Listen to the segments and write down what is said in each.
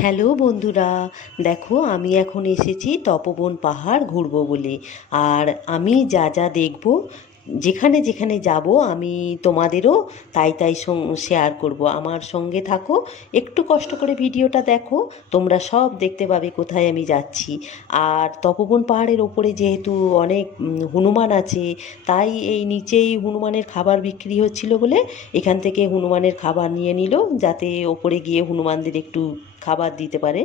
Hello বন্ধুরা, দেখো আমি এখন এসেছি তপবন পাহাড় ঘুরবো বলে। আর আমি যা যা দেখব, যেখানে যেখানে যাব আমি তোমাদেরও তাই তাই শেয়ার করব। আমার সঙ্গে থাকো, একটু কষ্ট করে ভিডিওটা দেখো, তোমরা সব দেখতে পাবে কোথায় আমি যাচ্ছি। আর তপবন পাহাড়ের ওপরে যেহেতু অনেক হনুমান আছে, তাই এই নিচেই হনুমানের খাবার বিক্রি হচ্ছিল বলে এখান থেকে হনুমানের খাবার নিয়ে নিল, যাতে ওপরে গিয়ে হনুমানদের একটু খাবার দিতে পারে।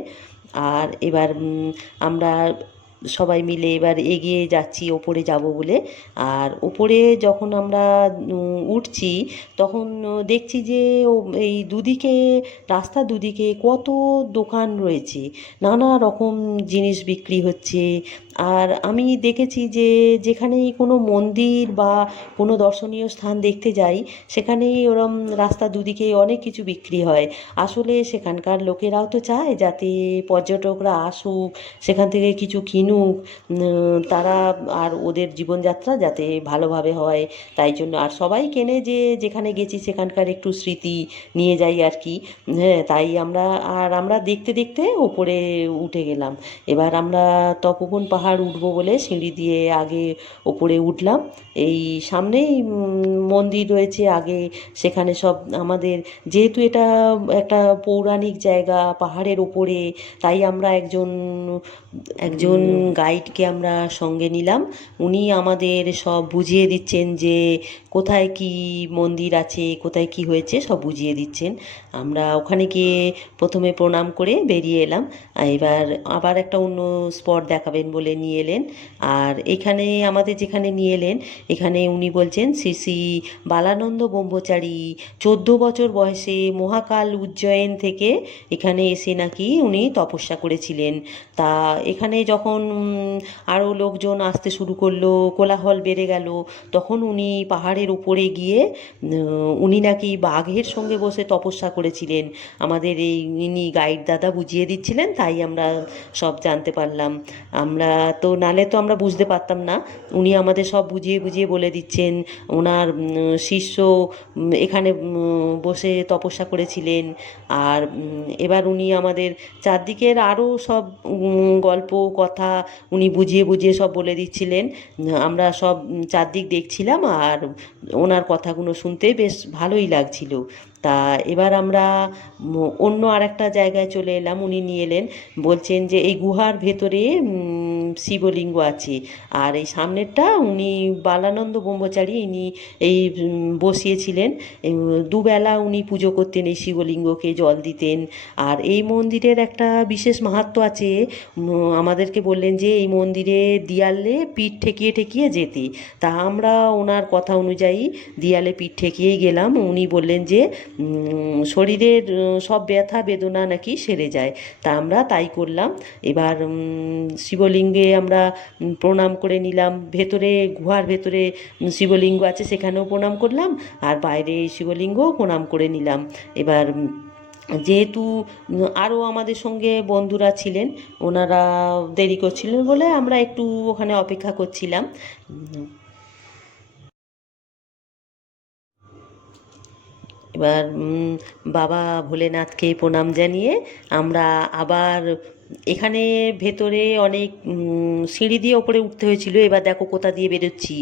আর এবার আমরা সবাই মিলে এবার এগিয়ে যাচ্ছি, ওপরে যাব বলে। আর ওপরে যখন আমরা উঠছি, তখন দেখছি যে এই দুদিকে রাস্তার দুদিকে কত দোকান রয়েছে, নানা রকম জিনিস বিক্রি হচ্ছে। আর আমি দেখেছি যে, যেখানেই কোনো মন্দির বা কোনো দর্শনীয় স্থান দেখতে যাই, সেখানেই ওরম রাস্তা দুদিকে অনেক কিছু বিক্রি হয়। আসলে সেখানকার লোকেরাও তো চায় যাতে পর্যটকরা আসুক, সেখান থেকে কিছু কিনুক। উম, তারা আর ওদের জীবনযাত্রা যাতে ভালোভাবে হয় তাই জন্য। আর সবাই কেনে যে যেখানে গেছি সেখানকার একটু স্মৃতি নিয়ে যাই আর কি। হ্যাঁ তাই আমরা আর আমরা দেখতে দেখতে ওপরে উঠে গেলাম। এবার আমরা তপবন পাহাড় উঠবো বলে সিঁড়ি দিয়ে আগে ওপরে উঠলাম। এই সামনেই মন্দির রয়েছে আগে। সেখানে সব আমাদের যেহেতু এটা একটা পৌরাণিক জায়গা পাহাড়ের ওপরে তাই আমরা একজন একজন গাইডকে আমরা সঙ্গে নিলাম। উনি আমাদের সব বুঝিয়ে দিচ্ছেন যে কোথায় কি মন্দির আছে, কোথায় কি হয়েছে, সব বুঝিয়ে দিচ্ছেন। আমরা ওখানে গিয়ে প্রথমে প্রণাম করে বেরিয়ে এলাম। এবার আবার একটা অন্য স্পট দেখাবেন বলে নিয়ে এলেন। আর এখানে আমাদের যেখানে নিয়ে এলেন, এখানে উনি বলছেন, শ্রী শ্রী বালানন্দ ব্রহ্মচারী চোদ্দ বছর বয়সে মহাকাল উজ্জয়ন থেকে এখানে এসে নাকি উনি তপস্যা করেছিলেন। তা এখানে যখন আরও লোকজন আসতে শুরু করল, কোলাহল বেড়ে গেল। তখন উনি পাহাড়ের উপরে গিয়ে উনি নাকি বাঘের সঙ্গে বসে তপস্যা করেছিলেন। আমাদের এই ইনি গাইড দাদা বুঝিয়ে দিচ্ছিলেন, তাই আমরা সব জানতে পারলাম। আমরা তো, নালে তো আমরা বুঝতে পারতাম না। উনি আমাদের সব বুঝিয়ে বুঝিয়ে বলে দিচ্ছেন। ওনার শিষ্য এখানে বসে তপস্যা করেছিলেন। আর এবার উনি আমাদের চারদিকের আরও সব গল্প, কথা উনি বুঝিয়ে বুঝিয়ে সব বলে দিচ্ছিলেন। আমরা সব চারদিক দেখছিলাম আর ওনার কথাগুলো শুনতে বেশ ভালোই লাগছিল। তা এবার আমরা অন্য আরেকটা জায়গায় চলে এলাম। উনি নিয়ে এলেন, বলছেন যে এই গুহার ভেতরে শিবলিঙ্গ আছে। আর এই সামনেরটা উনি বালানন্দ ব্রহ্মচারী ইনি এই বসিয়েছিলেন। দুবেলা উনি পুজো করতেন এই শিবলিঙ্গকে জল দিতেন। আর এই মন্দিরের একটা বিশেষ মাহাত্ম্য আছে। আমাদেরকে বললেন যে এই মন্দিরে দিয়ালে পিঠ ঠেকিয়ে ঠেকিয়ে যেতে। তা আমরা ওনার কথা অনুযায়ী দিয়ালে পিঠ ঠেকিয়েই গেলাম। উনি বললেন যে শরীরের সব ব্যথা বেদনা নাকি সেরে যায়। তা আমরা তাই করলাম। এবার উম, শিবলিঙ্গে আমরা প্রণাম করে নিলাম। ভেতরে, গুহার ভেতরে শিবলিঙ্গ আছে, সেখানেও প্রণাম করলাম। আর বাইরে শিবলিঙ্গও প্রণাম করে নিলাম। এবার যেহেতু আরও আমাদের সঙ্গে বন্ধুরা ছিলেন, ওনারা দেরি করছিলেন বলে আমরা একটু ওখানে অপেক্ষা করছিলাম। এবার বাবা ভোলেনাথকে প্রণাম জানিয়ে আমরা আবার এখানে ভেতরে অনেক সিঁড়ি দিয়ে ওপরে উঠতে হয়েছিল, এবার দেখো কোথা দিয়ে বেরোচ্ছি।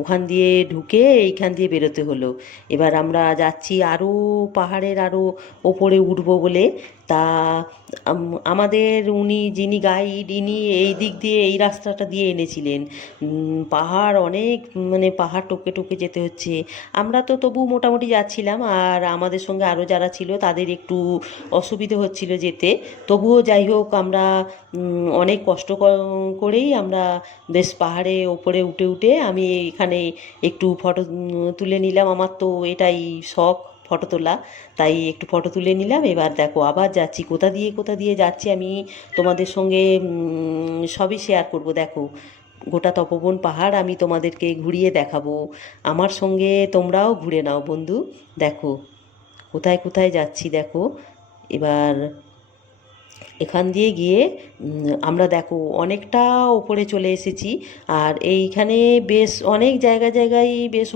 ওখান দিয়ে ঢুকে এইখান দিয়ে বেরোতে হলো। এবার আমরা যাচ্ছি আরও পাহাড়ের আরও ওপরে উঠবো বলে। তা আমাদের উনি, যিনি গাইড ইনি এই দিক দিয়ে, এই রাস্তাটা দিয়ে এনেছিলেন। পাহাড় অনেক মানে পাহাড় টপকে টপকে যেতে হচ্ছে। আমরা তো তবু মোটামুটি যাচ্ছিলাম, আর আমাদের সঙ্গে আরও যারা ছিল, তাদের একটু অসুবিধে হচ্ছিল যেতে। তবুও যাই হোক, আমরা অনেক কষ্ট করেই আমরা বেশ পাহাড়ে ওপরে উঠে উঠে আমি এখানে একটু ফটো তুলে নিলাম। আমার তো এটাই শখ। ফটো তোলা। তাই একটু ফটো তুলে নিলাম। এবার দেখো, আবার যাচ্ছি। কোথা দিয়ে কোথা দিয়ে যাচ্ছি আমি তোমাদের সঙ্গে সবই শেয়ার করব। দেখো, গোটা তপবন পাহাড় আমি তোমাদেরকে ঘুরিয়ে দেখাবো। আমার সঙ্গে তোমরাও ঘুরে নাও বন্ধু। দেখো, কোথায় কোথায় যাচ্ছি দেখো। এবার এখান দিয়ে গিয়ে আমরা দেখো অনেকটা ওপরে চলে এসেছি। আর এইখানে বেশ অনেক জায়গা জায়গায় বেশ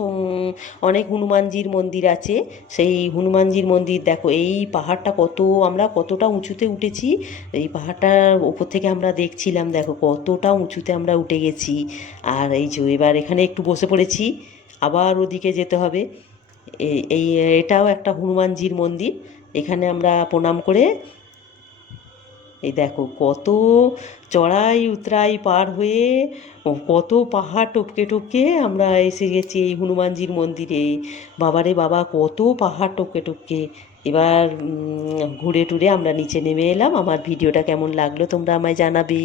অনেক হনুমানজির মন্দির আছে। সেই হনুমানজির মন্দির দেখো, এই পাহাড়টা কত, আমরা কতটা উঁচুতে উঠেছি। এই পাহাড়টার ওপর থেকে আমরা দেখছিলাম, দেখো কতটা উঁচুতে আমরা উঠে গেছি। আর এই যে, এবার এখানে একটু বসে পড়েছি, আবার ওদিকে যেতে হবে। এই এই, এটাও একটা হনুমানজির মন্দির। এখানে আমরা প্রণাম করে এই দেখো কত চড়াই উতরাই পার হয়ে কত পাহাড় টপকে টপকে আমরা এসে গেছি এই হনুমানজির মন্দিরে। বাবারে বাবা, কত পাহাড় টপকে টপকে। এবার ঘুরে টুরে আমরা নিচে নেমে এলাম। আমার ভিডিওটা কেমন লাগল তোমরা আমায় জানাবে।